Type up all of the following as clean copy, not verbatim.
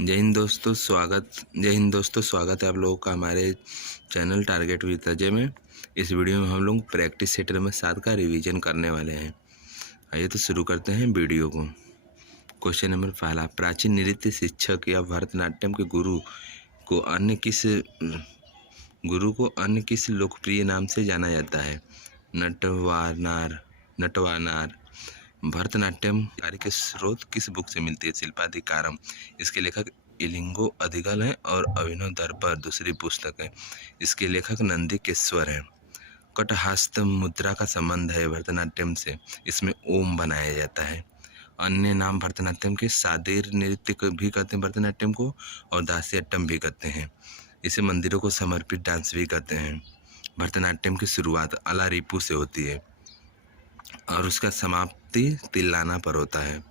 जय हिंद दोस्तों, स्वागत है आप लोगों का हमारे चैनल टारगेट विद अजय में। इस वीडियो में हम लोग प्रैक्टिस सेट नंबर 7 का रिवीजन करने वाले हैं। आइए तो शुरू करते हैं वीडियो को। क्वेश्चन नंबर पहला, प्राचीन नृत्य शिक्षक या भरतनाट्यम के को गुरु को अन्य किस लोकप्रिय नाम से जाना जाता है? नटवानार। भरतनाट्यम कार्य के स्रोत किस बुक से मिलती है? शिल्पाधिकारम। इसके लेखक इलिंगो अधिगल हैं और अभिनव दर्पर दूसरी पुस्तक है। इसके लेखक नंदिकेश्वर हैं। कटहस्त मुद्रा का संबंध है भरतनाट्यम से, इसमें ओम बनाया जाता है। अन्य नाम भरतनाट्यम के सादीर नृत्य भी कहते हैं भरतनाट्यम को, और दासियट्टम भी कहते हैं। इसे मंदिरों को समर्पित डांस भी कहते हैं। भरतनाट्यम की शुरुआत अलारिपू से होती है और उसका समाप्ति तिल्लाना पर होता है।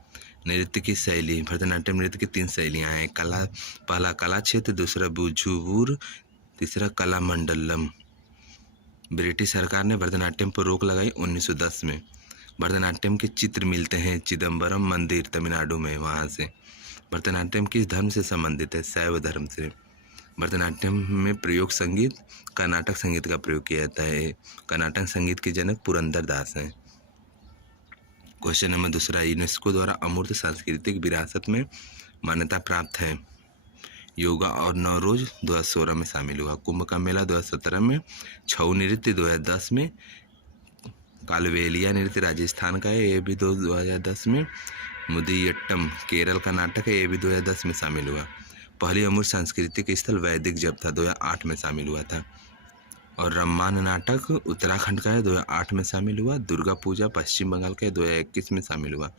नृत्य की शैली, भरतनाट्यम नृत्य की 3 शैलियाँ हैं। पहला कला क्षेत्र, दूसरा बुझुबुर, तीसरा कला मंडलम। ब्रिटिश सरकार ने भरतनाट्यम पर रोक लगाई 1910 में। भरतनाट्यम के चित्र मिलते हैं चिदम्बरम मंदिर तमिलनाडु में, वहाँ से। भरतनाट्यम किस धर्म से संबंधित है? शैव धर्म से। भरतनाट्यम में प्रयोग संगीत कर्नाटक संगीत का प्रयोग किया जाता है। कर्नाटक संगीत के जनक पुरंदर दास हैं। क्वेश्चन नंबर दूसरा, यूनेस्को द्वारा अमूर्त सांस्कृतिक विरासत में मान्यता प्राप्त है। योगा और नवरोज 2016 में शामिल हुआ। कुंभ का मेला 2017 में। छऊ नृत्य 2010 में। कालवेलिया नृत्य राजस्थान का है, ये भी 2010 में। मुदियट्टम केरल का नाटक है, ये भी 2010 में शामिल हुआ। पहली अमूर्त सांस्कृतिक स्थल वैदिक जब था, 2008 में शामिल हुआ था। और रम्मान नाटक उत्तराखंड का है, 2008 में शामिल हुआ। दुर्गा पूजा पश्चिम बंगाल का है, 2021 में शामिल हुआ।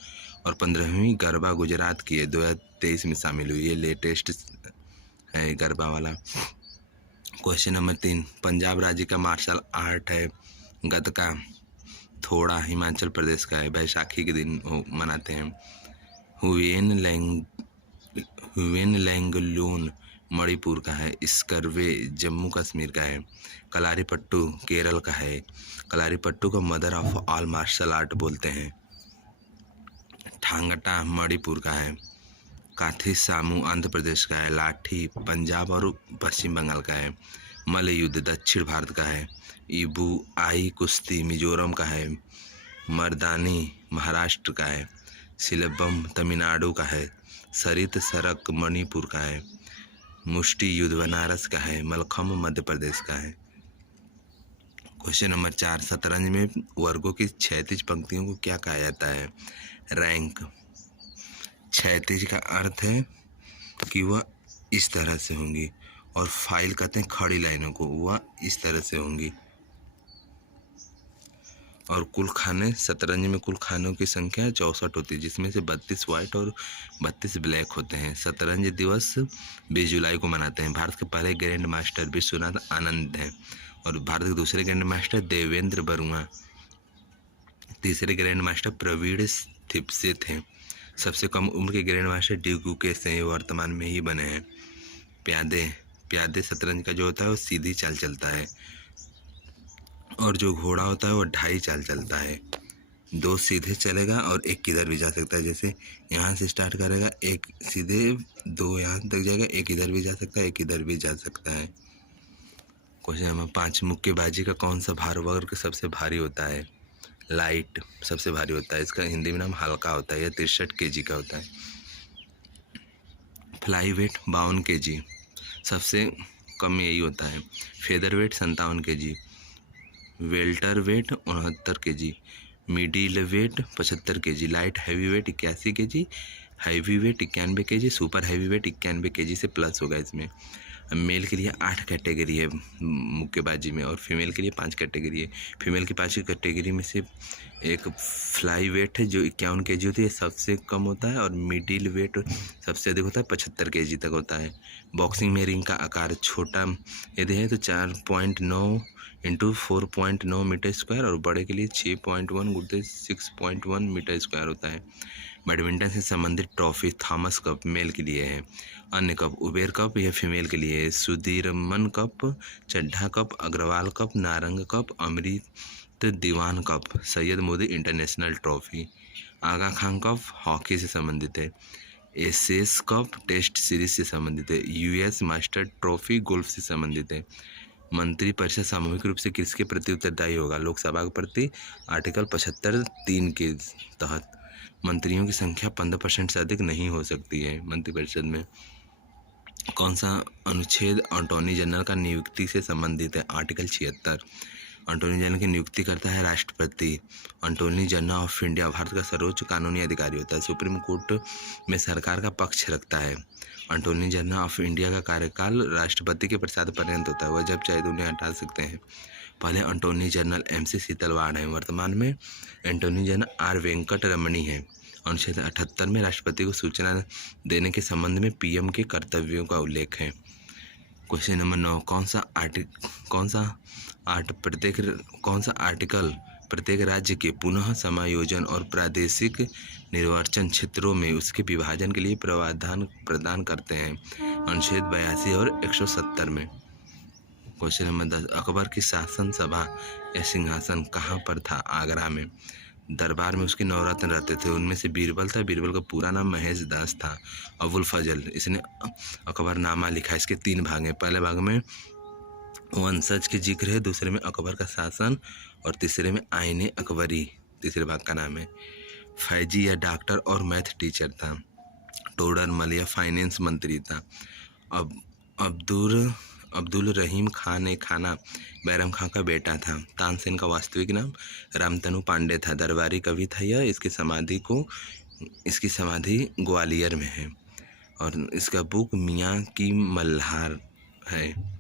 और 15वीं गरबा गुजरात की है, 2023 में शामिल हुई। ये लेटेस्ट है गरबा वाला। क्वेश्चन नंबर 3, पंजाब राज्य का मार्शल आर्ट है गतका। थोड़ा हिमाचल प्रदेश का है, बैसाखी के दिन मनाते हैं। हुएन लैंगलोन मणिपुर का है। स्करवे जम्मू कश्मीर का है। कलारीपट्टू केरल का है। कलारीपट्टू को mother of all martial art बोलते हैं। ठांगटा मणिपुर का है। काथी सामू आंध्र प्रदेश का है। लाठी पंजाब और पश्चिम बंगाल का है। मल्लयुद्ध दक्षिण भारत का है। इबू आई कुश्ती मिजोरम का है। मर्दानी महाराष्ट्र का है। सिलबम तमिलनाडु का है। सरित सरक मणिपुर का है। मुष्टि युद्ध बनारस का है। मलखम्ब मध्य प्रदेश का है। क्वेश्चन नंबर 4, शतरंज में वर्गों की क्षैतिज पंक्तियों को क्या कहा जाता है? रैंक। क्षैतिज का अर्थ है कि वह इस तरह से होंगी, और फाइल कहते हैं खड़ी लाइनों को, वह इस तरह से होंगी। और कुल खाने, शतरंज में कुल खानों की संख्या 64 होती है, जिसमें से 32 वाइट और 32 ब्लैक होते हैं। शतरंज दिवस 20 जुलाई को मनाते हैं। भारत के पहले ग्रैंड मास्टर विश्वनाथ आनंद हैं, और भारत के दूसरे ग्रैंड मास्टर देवेंद्र बरुआ। तीसरे ग्रैंड मास्टर प्रवीण थिप्से थे। सबसे कम उम्र के ग्रैंड मास्टर डी गुकेश हैं, वर्तमान में ही बने हैं। प्यादे शतरंज का जो होता है वो सीधी चाल चलता है, और जो घोड़ा होता है वो 2.5 चाल चलता है। 2 सीधे चलेगा और 1 किधर भी जा सकता है। जैसे यहाँ से स्टार्ट करेगा, 1 सीधे, 2 यहाँ तक जाएगा, 1 इधर भी जा सकता है, 1 इधर भी जा सकता है। क्वेश्चन नंबर 5, मुक्केबाजी का कौन सा भार वर्ग सबसे भारी होता है? लाइट सबसे भारी होता है। इसका हिंदी में नाम हल्का होता है। यह 63 kg का होता है। फ्लाई वेट 52 kg, सबसे कम यही होता है। Feather weight 57 kg। Welter weight 69 kg। Middle weight 75 kg। Light heavy weight 81 kg। Heavy weight 91 kg। Super heavy weight 91 kg से प्लस होगा इसमें। मेल के लिए 8 कैटेगरी है मुक्केबाजी में, और फीमेल के लिए 5 कैटेगरी है। फीमेल की 5 कैटेगरी में से एक फ्लाई वेट है जो 51 kg होती है, सबसे कम होता है। और मिडिल वेट सबसे अधिक होता है, 75 kg तक होता है। बॉक्सिंग में रिंग का आकार छोटा यदि है तो 4.9 × 4.9 मीटर स्क्वायर, और बड़े के लिए 6.1 × 6.1 मीटर स्क्वायर होता है। बैडमिंटन से संबंधित ट्रॉफी थॉमस कप मेल के लिए है। अन्य कप उबेर कप यह फीमेल के लिए है। Sudirman cup, Chadha cup, Agarwal cup, Narang cup, Amrit Diwan cup, Syed Modi international trophy. Aga Khan cup hockey से संबंधित है। एशियस कप टेस्ट सीरीज से संबंधित है। यूएस मास्टर ट्रॉफी गोल्फ से संबंधित है। मंत्रिपरिषद सामूहिक रूप से किसके प्रति उत्तरदायी होगा? लोकसभा के प्रति। आर्टिकल 75(3) के तहत मंत्रियों की संख्या 15% से अधिक नहीं हो सकती है मंत्रिपरिषद में। कौन सा अनुच्छेद अटॉर्नी जनरल का नियुक्ति से संबंधित है? आर्टिकल 76। अटॉर्नी जनरल की नियुक्ति करता है राष्ट्रपति। Attorney general of India Bharat का सर्वोच्च कानूनी अधिकारी होता है। सुप्रीम कोर्ट में सरकार का पक्ष रखता है। अटॉर्नी जनरल ऑफ इंडिया का कार्यकाल राष्ट्रपति के प्रसाद पर्यंत होता है, वह जब चाहे तो उन्हें हटा सकते हैं। पहले अटॉर्नी जनरल MC सीतलवाड़ हैं। वर्तमान में अटॉर्नी जनरल R वेंकट रमणी हैं। अनुच्छेद 78 में राष्ट्रपति को सूचना देने के संबंध में PM के कर्तव्यों का उल्लेख है। क्वेश्चन नंबर 9, कौन सा आर्टिकल प्रत्येक राज्य के पुनः समायोजन और प्रादेशिक निर्वाचन क्षेत्रों में उसके विभाजन के लिए प्रावधान प्रदान करते हैं? अनुच्छेद 82 और 170 में। क्वेश्चन नंबर 10, अकबर की शासन सभा या सिंहासन कहाँ पर था? आगरा में। दरबार में उसके 9 रत्न रहते थे, उनमें से बीरबल था। बीरबल का पूरा नाम महेश दास था। अबुल फजल, इसने अकबरनामा लिखा। इसके 3 भाग हैं। पहले भाग में वंशज के जिक्र है, दूसरे में अकबर का शासन और तीसरे में आईने अकबरी तीसरे भाग का नाम है। फैजी या डॉक्टर और मैथ टीचर था। टोडरमल या फाइनेंस मंत्री था। अब्दुल रहीम खान ए खाना बैरम खां का बेटा था। तानसेन का वास्तविक नाम रामतनु पांडे था। दरबारी कवि था यह। इसकी समाधि ग्वालियर में है और इसका बुक मियाँ की मल्हार है।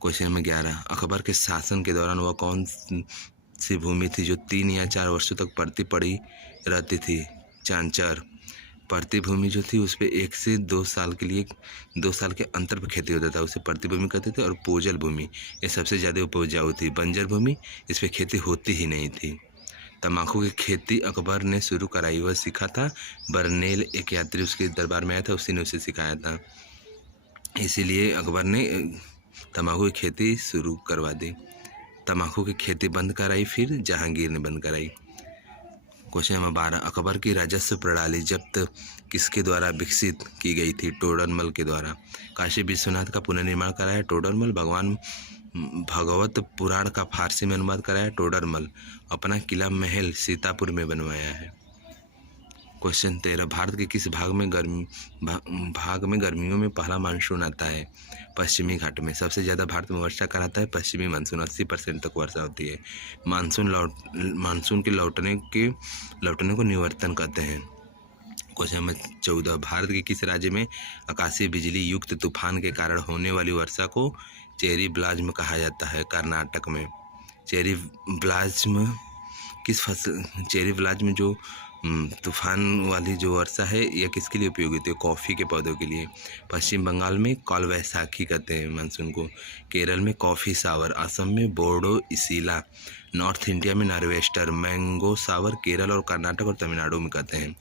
क्वेश्चन नंबर 11, अकबर के शासन के दौरान वह कौन सी भूमि थी जो 3 या 4 वर्षों तक परती पड़ी रहती थी? चांचर। परती भूमि जो थी उस पर 1 से 2 साल के अंतर पर खेती होता था, उसे परती भूमि कहते थे। और पोजल भूमि ये सबसे ज़्यादा उपजाऊ थी। बंजर भूमि, इस पर खेती होती ही नहीं थी। तम्बाकू की खेती अकबर ने शुरू कराई, वह सीखा था। बर्नेल एक यात्री उसके दरबार में आया था, उसी ने उसे सिखाया था। इसीलिए अकबर ने तम्बाकू की खेती शुरू करवा दी। तम्बाकू की खेती बंद कराई फिर जहांगीर ने बंद कराई। क्वेश्चन नंबर 12, अकबर की राजस्व प्रणाली जब्त किसके द्वारा विकसित की गई थी? टोडरमल के द्वारा। काशी विश्वनाथ का पुनर्निर्माण कराया टोडरमल। भगवान भागवत पुराण का फारसी में अनुवाद कराया टोडरमल। अपना किला महल सीतापुर में बनवाया है। क्वेश्चन 13, भारत के किस भाग में गर्मियों में पहला मानसून आता है? पश्चिमी घाट में। सबसे ज़्यादा भारत में वर्षा कराता है पश्चिमी मानसून, 80% तक वर्षा होती है। मानसून के लौटने को निवर्तन कहते हैं। क्वेश्चन नंबर 14, भारत के किस राज्य में आकाशीय बिजली युक्त तूफान के कारण होने वाली वर्षा को चेरी ब्लाज्म कहा जाता है? कर्नाटक में। चेरी ब्लाज्म जो तूफान वाली जो वर्षा है यह किसके लिए उपयोगी होती है? कॉफ़ी के पौधों के लिए। पश्चिम बंगाल में काल वैसाखी कहते हैं मानसून को। केरल में कॉफ़ी सावर। असम में बोडो इसीला। नॉर्थ इंडिया में नार्वेस्टर। मैंगो सावर केरल और कर्नाटक और तमिलनाडु में कहते हैं।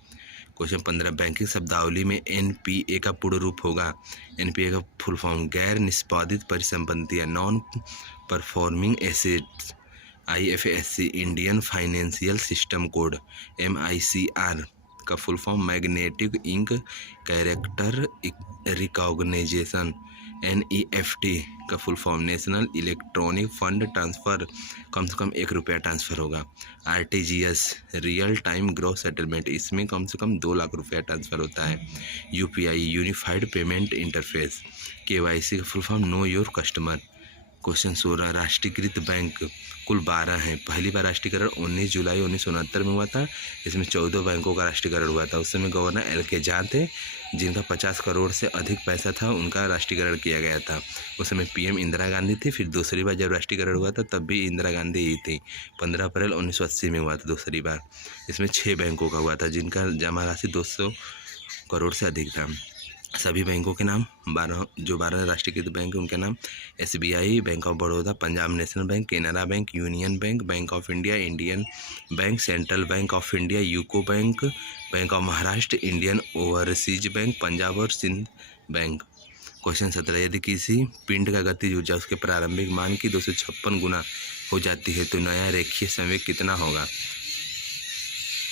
क्वेश्चन 15, बैंकिंग शब्दावली में NPA का पूर्ण रूप होगा? NPA का फुल फॉर्म गैर निष्पादित परिसंपत्तियाँ, non performing assets. IFSC Indian financial system code. MICR का full form magnetic ink character recognition. NEFT का full form national electronic fund transfer, कम से कम ₹1 ट्रांसफ़र होगा। RTGS real time gross settlement, इसमें कम से कम ₹2,00,000 ट्रांसफ़र होता है। UPI unified payment interface. KYC का full form know your customer. Question 16, राष्ट्रीयकृत बैंक कुल 12 हैं। पहली बार राष्ट्रीयकरण 19 जुलाई 1969 में हुआ था। इसमें 14 बैंकों का राष्ट्रीयकरण हुआ था। उस समय गवर्नर LK झा थे, जिनका 50 करोड़ से अधिक पैसा था, उनका राष्ट्रीयकरण किया गया था। उस समय PM इंदिरा गांधी थी। फिर दूसरी बार जब राष्ट्रीयकरण हुआ था तब भी इंदिरा गांधी ही थी। 15 अप्रैल 1980 में हुआ था दूसरी बार। इसमें 6 बैंकों का हुआ था, जिनका जमा राशि 200 करोड़ से अधिक था। सभी बैंकों के नाम 12 राष्ट्रीयकृत बैंक हैं उनके नाम SBI, bank of Baroda, Punjab national bank, Canara bank, union bank, bank of India, Indian bank, central bank of India, UCO bank, bank of Maharashtra, Indian overseas bank, Punjab और सिंध बैंक। क्वेश्चन 17, यदि किसी पिंड का गतिज ऊर्जा उसके प्रारंभिक मान की 256 गुना हो जाती है तो नया रेखीय संवेग कितना होगा?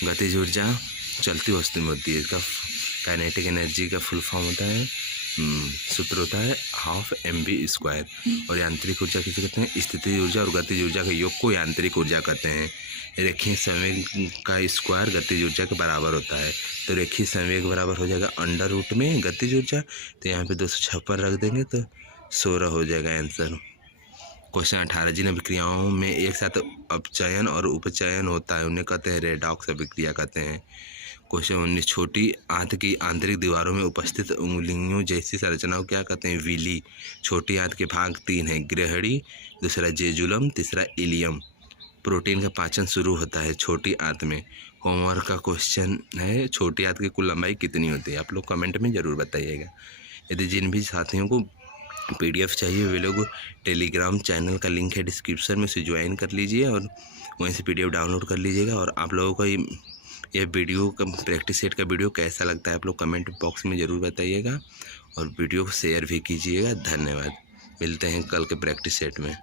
गतिज ऊर्जा चलती वस्तु में होती है, इसका काइनेटिक एनर्जी का फुल फॉर्म होता है, सूत्र होता है 12mv²। और यांत्रिक ऊर्जा किसे कहते हैं? स्थितिज ऊर्जा और गतिज ऊर्जा के योग को यांत्रिक ऊर्जा कहते हैं। रेखीय संवेग का स्क्वायर गतिज ऊर्जा के बराबर होता है। तो रेखीय संवेग बराबर हो जाएगा अंडर रूट में गतिज ऊर्जा, तो यहाँ पे 256 रख देंगे तो 16 हो जाएगा आंसर। क्वेश्चन 18, जिन अभिक्रियाओं में एक साथ अपचयन और उपचयन होता है उन्हें कहते हैं रेडॉक्स अभिक्रिया कहते हैं। क्वेश्चन 19, छोटी आंत की आंतरिक दीवारों में उपस्थित उंगलियों जैसी संरचनाओं क्या कहते हैं? विली। छोटी आंत के भाग 3 हैं, गृहणी, दूसरा जेजुलम, तीसरा इलियम। प्रोटीन का पाचन शुरू होता है छोटी आंत में। होमवर्क का क्वेश्चन है, छोटी आंत की कुल लंबाई कितनी होती है? आप लोग कमेंट में ज़रूर बताइएगा। यदि जिन भी साथियों को PDF चाहिए वे लोग टेलीग्राम चैनल का लिंक है डिस्क्रिप्शन में, से ज्वाइन कर लीजिए और वहीं से PDF डाउनलोड कर लीजिएगा। और आप लोगों को ये वीडियो का प्रैक्टिस सेट का वीडियो कैसा लगता है आप लोग कमेंट बॉक्स में ज़रूर बताइएगा और वीडियो को शेयर भी कीजिएगा। धन्यवाद। मिलते हैं कल के प्रैक्टिस सेट में।